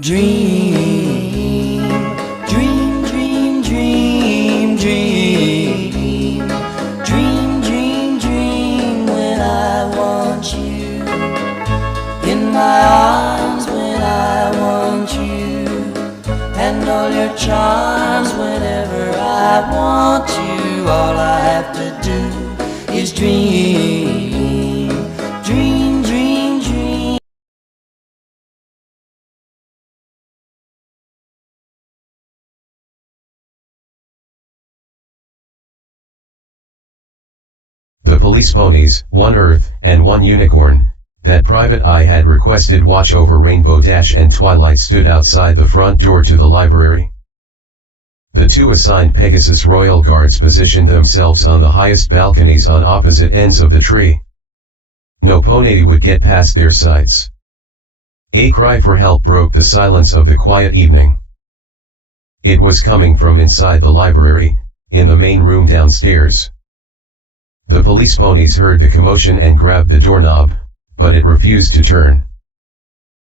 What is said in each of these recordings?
Dream, dream, dream, dream, dream. Dream, dream, dream when I want you. In my arms when I want you. And all your charms whenever I want you. All I have to do is dream, dream, dream, dream. The police ponies, one Earth, and one Unicorn, that Private Eye had requested watch over Rainbow Dash and Twilight stood outside the front door to the library. The two assigned Pegasus Royal Guards positioned themselves on the highest balconies on opposite ends of the tree. No pony would get past their sights. A cry for help broke the silence of the quiet evening. It was coming from inside the library, in the main room downstairs. The police ponies heard the commotion and grabbed the doorknob, but it refused to turn.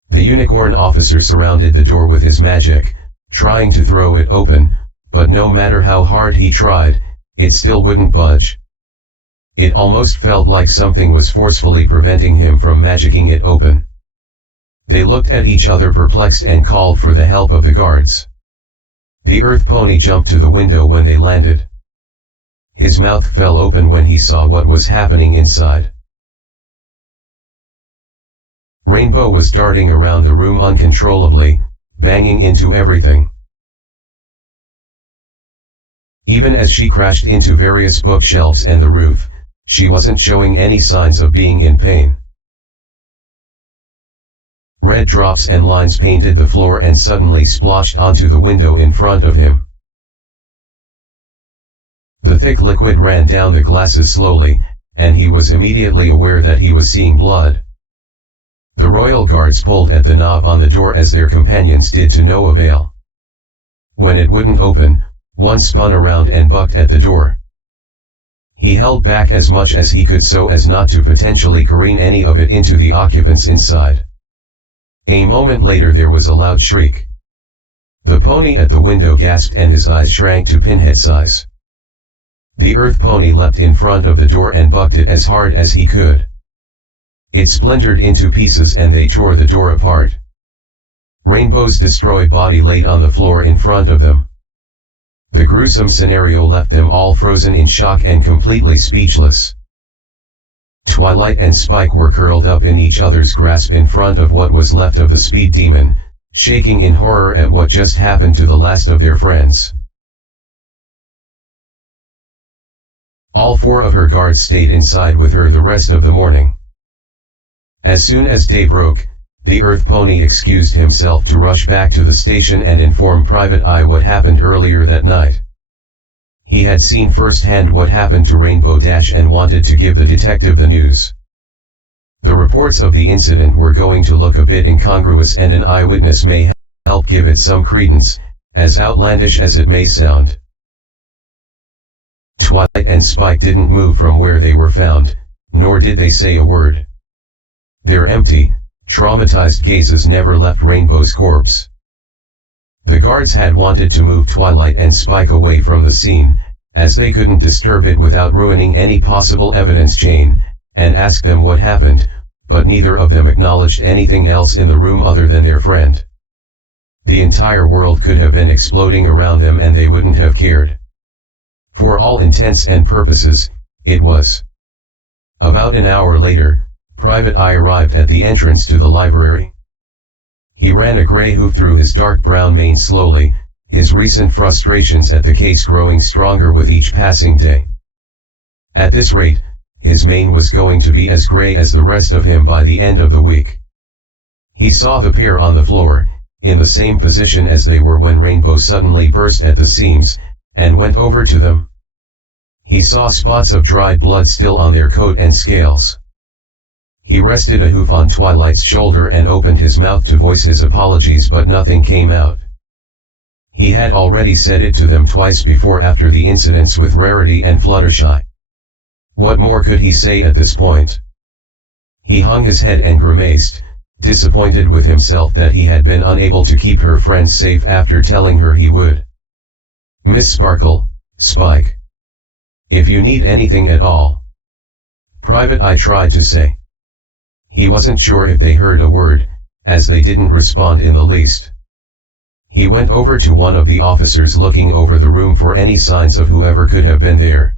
The Unicorn officer surrounded the door with his magic, trying to throw it open, but no matter how hard he tried, it still wouldn't budge. It almost felt like something was forcefully preventing him from magicking it open. They looked at each other perplexed and called for the help of the guards. The Earth pony jumped to the window when they landed. His mouth fell open when he saw what was happening inside. Rainbow was darting around the room uncontrollably, banging into everything. Even as she crashed into various bookshelves and the roof, she wasn't showing any signs of being in pain. Red drops and lines painted the floor and suddenly splotched onto the window in front of him. The thick liquid ran down the glasses slowly, and he was immediately aware that he was seeing blood. The royal guards pulled at the knob on the door as their companions did to no avail. When it wouldn't open, one spun around and bucked at the door. He held back as much as he could so as not to potentially careen any of it into the occupants inside. A moment later there was a loud shriek. The pony at the window gasped and his eyes shrank to pinhead size. The Earth pony leapt in front of the door and bucked it as hard as he could. It splintered into pieces and they tore the door apart. Rainbow's destroyed body laid on the floor in front of them. The gruesome scenario left them all frozen in shock and completely speechless. Twilight and Spike were curled up in each other's grasp in front of what was left of the speed demon, shaking in horror at what just happened to the last of their friends. All four of her guards stayed inside with her the rest of the morning. As soon as day broke, the Earth pony excused himself to rush back to the station and inform Private Eye what happened earlier that night. He had seen firsthand what happened to Rainbow Dash and wanted to give the detective the news. The reports of the incident were going to look a bit incongruous and an eyewitness may help give it some credence, as outlandish as it may sound. Twilight and Spike didn't move from where they were found, nor did they say a word. Their empty, traumatized gazes never left Rainbow's corpse. The guards had wanted to move Twilight and Spike away from the scene, as they couldn't disturb it without ruining any possible evidence chain, and ask them what happened, but neither of them acknowledged anything else in the room other than their friend. The entire world could have been exploding around them and they wouldn't have cared. For all intents and purposes, it was. About an hour later, Private Eye arrived at the entrance to the library. He ran a gray hoof through his dark brown mane slowly, his recent frustrations at the case growing stronger with each passing day. At this rate, his mane was going to be as gray as the rest of him by the end of the week. He saw the pair on the floor, in the same position as they were when Rainbow suddenly burst at the seams, and went over to them. He saw spots of dried blood still on their coat and scales. He rested a hoof on Twilight's shoulder and opened his mouth to voice his apologies, but nothing came out. He had already said it to them twice before after the incidents with Rarity and Fluttershy. What more could he say at this point? He hung his head and grimaced, disappointed with himself that he had been unable to keep her friends safe after telling her he would. "Miss Sparkle, Spike. If you need anything at all." Private Eye tried to say. He wasn't sure if they heard a word, as they didn't respond in the least. He went over to one of the officers looking over the room for any signs of whoever could have been there.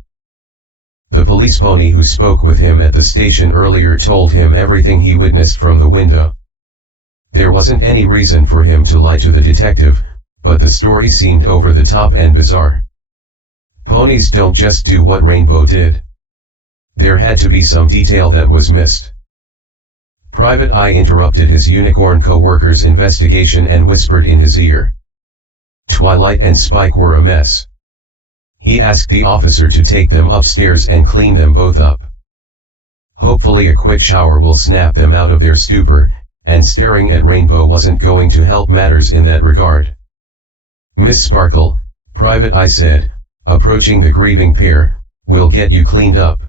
The police pony who spoke with him at the station earlier told him everything he witnessed from the window. There wasn't any reason for him to lie to the detective, but the story seemed over the top and bizarre. Ponies don't just do what Rainbow did. There had to be some detail that was missed. Private Eye interrupted his unicorn co-worker's investigation and whispered in his ear. Twilight and Spike were a mess. He asked the officer to take them upstairs and clean them both up. Hopefully a quick shower will snap them out of their stupor, and staring at Rainbow wasn't going to help matters in that regard. "Miss Sparkle," Private Eye said, approaching the grieving pair, "we'll get you cleaned up.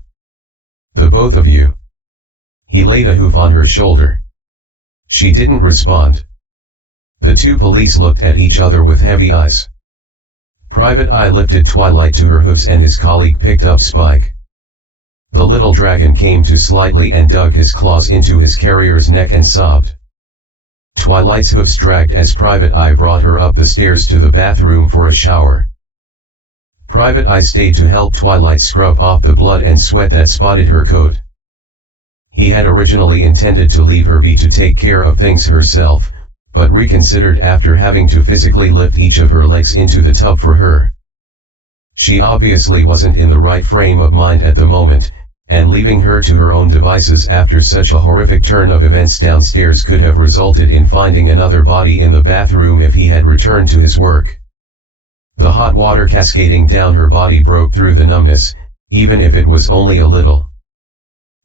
The both of you." He laid a hoof on her shoulder. She didn't respond. The two police looked at each other with heavy eyes. Private Eye lifted Twilight to her hoofs and his colleague picked up Spike. The little dragon came to slightly and dug his claws into his carrier's neck and sobbed. Twilight's hoofs dragged as Private Eye brought her up the stairs to the bathroom for a shower. Private Eye stayed to help Twilight scrub off the blood and sweat that spotted her coat. He had originally intended to leave her be to take care of things herself, but reconsidered after having to physically lift each of her legs into the tub for her. She obviously wasn't in the right frame of mind at the moment, and leaving her to her own devices after such a horrific turn of events downstairs could have resulted in finding another body in the bathroom if he had returned to his work. The hot water cascading down her body broke through the numbness, even if it was only a little.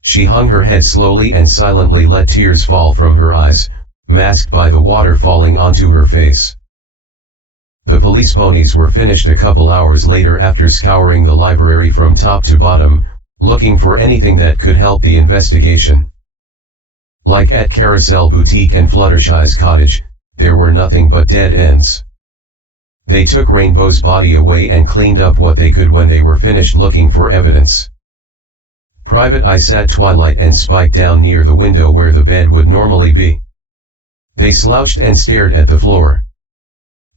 She hung her head slowly and silently let tears fall from her eyes, masked by the water falling onto her face. The police ponies were finished a couple hours later after scouring the library from top to bottom, looking for anything that could help the investigation. Like at Carousel Boutique and Fluttershy's cottage, there were nothing but dead ends. They took Rainbow's body away and cleaned up what they could when they were finished looking for evidence. Private Eye sat Twilight and Spike down near the window where the bed would normally be. They slouched and stared at the floor.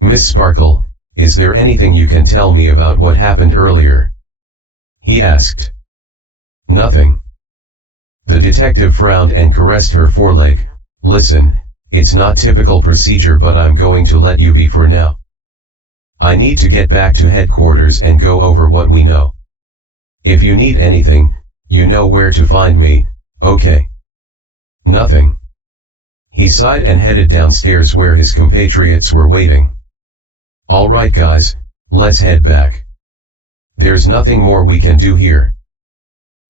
"Miss Sparkle, is there anything you can tell me about what happened earlier?" he asked. "Nothing." The detective frowned and caressed her foreleg. "Listen, it's not typical procedure, but I'm going to let you be for now. I need to get back to headquarters and go over what we know. If you need anything, you know where to find me, okay?" "Nothing." He sighed and headed downstairs where his compatriots were waiting. "All right guys, let's head back. There's nothing more we can do here."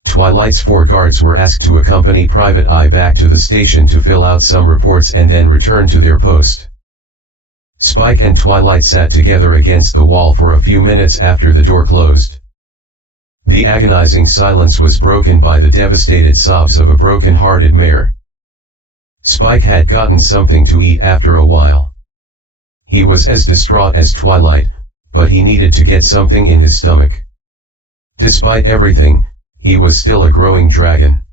Twilight's 4 guards were asked to accompany Private Eye back to the station to fill out some reports and then return to their post. Spike and Twilight sat together against the wall for a few minutes after the door closed. The agonizing silence was broken by the devastated sobs of a broken-hearted mare. Spike had gotten something to eat after a while. He was as distraught as Twilight, but he needed to get something in his stomach. Despite everything, he was still a growing dragon.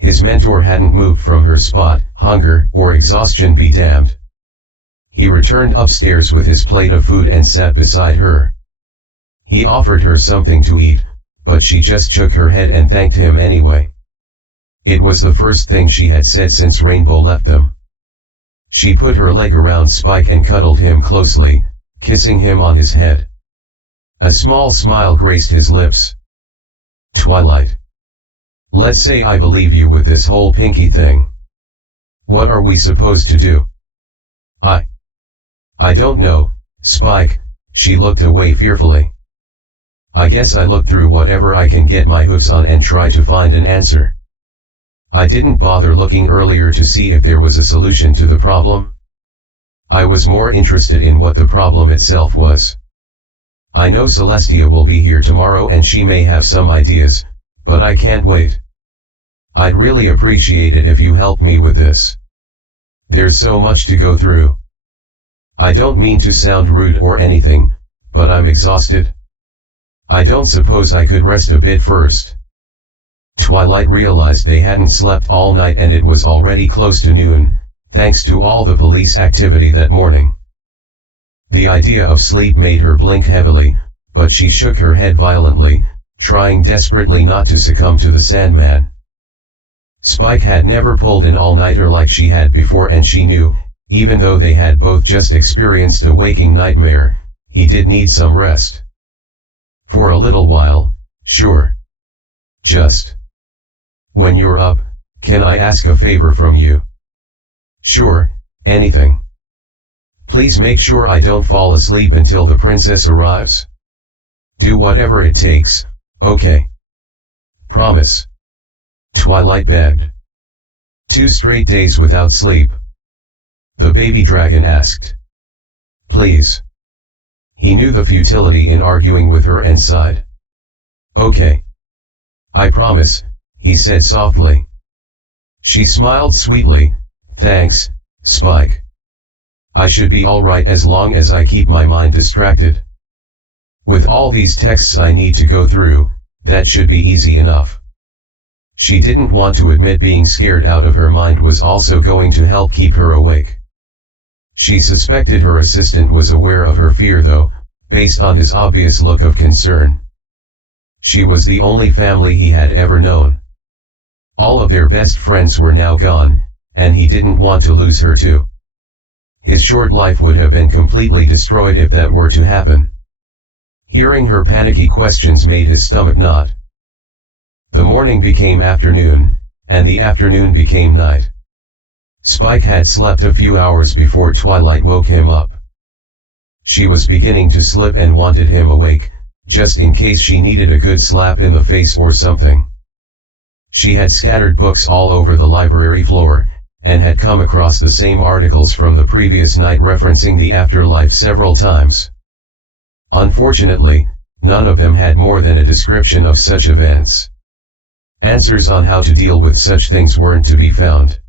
His mentor hadn't moved from her spot, hunger or exhaustion be damned. He returned upstairs with his plate of food and sat beside her. He offered her something to eat, but she just shook her head and thanked him anyway. It was the first thing she had said since Rainbow left them. She put her leg around Spike and cuddled him closely, kissing him on his head. A small smile graced his lips. "Twilight. Let's say I believe you with this whole Pinky thing. What are we supposed to do?" I don't know, Spike," she looked away fearfully. "I guess I look through whatever I can get my hoofs on and try to find an answer. I didn't bother looking earlier to see if there was a solution to the problem. I was more interested in what the problem itself was. I know Celestia will be here tomorrow and she may have some ideas, but I can't wait. I'd really appreciate it if you helped me with this." There's so much to go through. I don't mean to sound rude or anything, but I'm exhausted. I don't suppose I could rest a bit first. Twilight realized they hadn't slept all night and it was already close to noon, thanks to all the police activity that morning. The idea of sleep made her blink heavily, but she shook her head violently, trying desperately not to succumb to the Sandman. Spike had never pulled an all-nighter like she had before, and she knew, even though they had both just experienced a waking nightmare, he did need some rest. For a little while, sure. Just. When you're up, can I ask a favor from you? Sure, anything. Please make sure I don't fall asleep until the princess arrives. Do whatever it takes, okay? Promise. Twilight begged. 2 straight days without sleep. The baby dragon asked. Please. He knew the futility in arguing with her and sighed. Okay. I promise, he said softly. She smiled sweetly. Thanks, Spike. I should be alright as long as I keep my mind distracted. With all these texts I need to go through, that should be easy enough. She didn't want to admit being scared out of her mind was also going to help keep her awake. She suspected her assistant was aware of her fear though, based on his obvious look of concern. She was the only family he had ever known. All of their best friends were now gone, and he didn't want to lose her too. His short life would have been completely destroyed if that were to happen. Hearing her panicky questions made his stomach knot. The morning became afternoon, and the afternoon became night. Spike had slept a few hours before Twilight woke him up. She was beginning to slip and wanted him awake, just in case she needed a good slap in the face or something. She had scattered books all over the library floor, and had come across the same articles from the previous night referencing the afterlife several times. Unfortunately, none of them had more than a description of such events. Answers on how to deal with such things weren't to be found.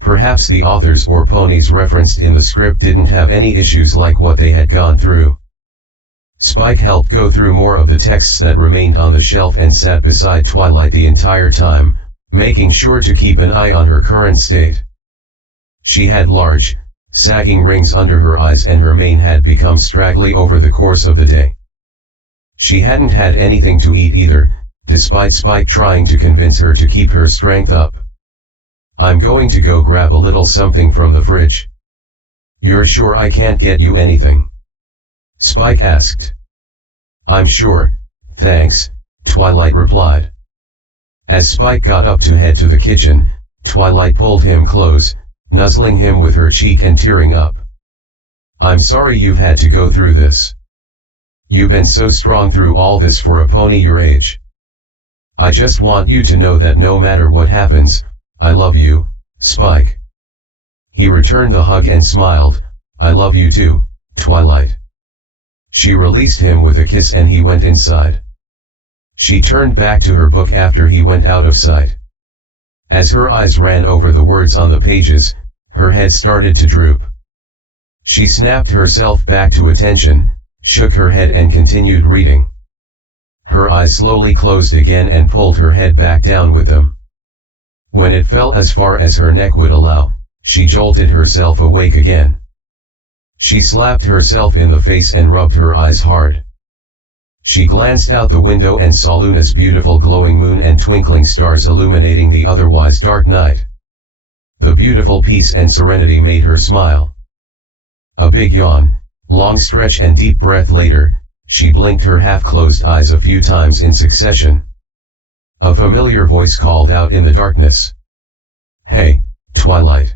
Perhaps the authors or ponies referenced in the script didn't have any issues like what they had gone through. Spike helped go through more of the texts that remained on the shelf and sat beside Twilight the entire time, making sure to keep an eye on her current state. She had large, sagging rings under her eyes and her mane had become straggly over the course of the day. She hadn't had anything to eat either, despite Spike trying to convince her to keep her strength up. I'm going to go grab a little something from the fridge. You're sure I can't get you anything? Spike asked. I'm sure, thanks, Twilight replied. As Spike got up to head to the kitchen, Twilight pulled him close, nuzzling him with her cheek and tearing up. I'm sorry you've had to go through this. You've been so strong through all this for a pony your age. I just want you to know that no matter what happens, I love you, Spike. He returned the hug and smiled. I love you too, Twilight. She released him with a kiss and he went inside. She turned back to her book after he went out of sight. As her eyes ran over the words on the pages, her head started to droop. She snapped herself back to attention, shook her head and continued reading. Her eyes slowly closed again and pulled her head back down with them. When it fell as far as her neck would allow, she jolted herself awake again. She slapped herself in the face and rubbed her eyes hard. She glanced out the window and saw Luna's beautiful glowing moon and twinkling stars illuminating the otherwise dark night. The beautiful peace and serenity made her smile. A big yawn, long stretch and deep breath later, she blinked her half-closed eyes a few times in succession. A familiar voice called out in the darkness. Hey, Twilight.